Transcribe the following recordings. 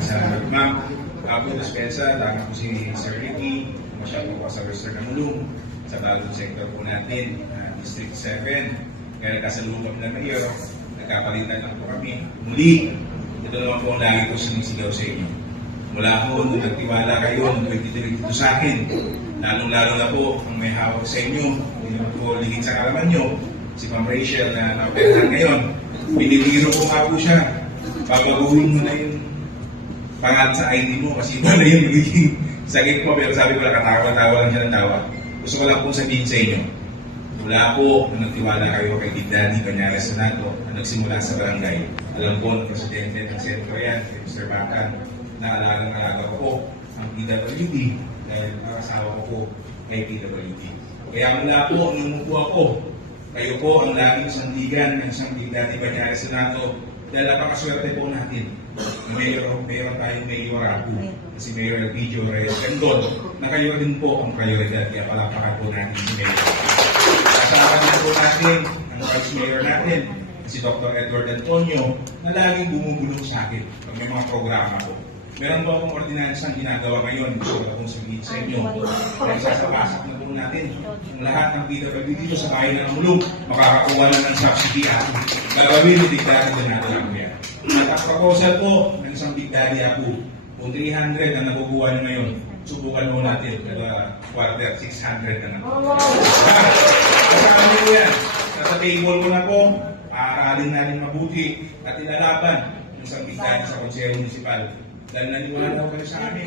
Maraming salamat, ma'am. Apo Dispensa, tama po si Sir Ricky, masyado po sa Western Namulong, sa bagong sektor po natin, District 7. Kaya nagkasalubong na mayor, nagkapalitan lang po kami. Muli, ito naman po ang lagi ko sinisigaw sa inyo. Mula po nung nagtiwala kayo noong 2022 sa akin, lalong-lalo na po ang may hawak sa inyo, hindi naman po ligid sa kalaman nyo, si Ma'am Rachel na naoperahan ngayon. Binibiro po nga po siya. Babaguhin mo na yung pangalan sa ID mo kasi iba na yung magiging sakit mo. Pero sabi ko lang, katawa-tawa lang siya ng tawa. Gusto ko lang po sabihin sa inyo, mula po nung nagtiwala kayo kay Big Daddy Cañares Senato na nagsimula sa barangay. Alam po ng presidente ng sentro yan, si Mr. Bacan, na alagang-alaga ko po ang PWD dahil nakasawa ko po kay PWD. Kaya mula po, nung umupo ako, kayo po ang laging sandigan ng isang Big Daddy Cañares Senato dahil napakaswerte po natin. Mayroon tayong Mayor Abu, si Mayor Elpidio Reyes Rendon, na kayo rin po ang prioridad, kaya palapakan po natin si Mayor. Kasama na po natin ang Vice Mayor natin, si Dr. Edward Antonio, na laging bumubulong sa akin pag may mga programa ko. Meron ba akong ordinansang ginagawa ngayon? Gusto ko akong sabihin sa inyo. Dahil sasapasak na po natin ang lahat ng PWD dito sa bahay ng Namulong, makakakuha na ng subsidy at gagawin ni Big Daddy Senato lang po yan. At ang proposal po ng isang Big Daddy Apo, kung 300 na nakukuha nyo ngayon, subukan mo natin, quarter 600 na nakukuha. Kasama nyo po yan. Nasa table ko na po, paaralin natin mabuti at ilalaban ng isang Big Daddy sa Konsehong Municipal. Dahil naniwala na kayo sa amin,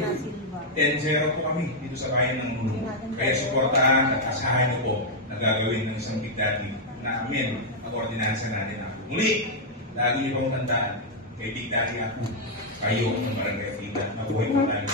10-0 po kami dito sa bayan ng Namulong. Kaya suportahan at asahan nyo po na gagawin ng isang Big Daddy na amin ang ordinansa natin ako. Muli, lagi niyo pong tandaan, kay Big Daddy ako, kayo ang barangay Frida. Mabuhay po tayo.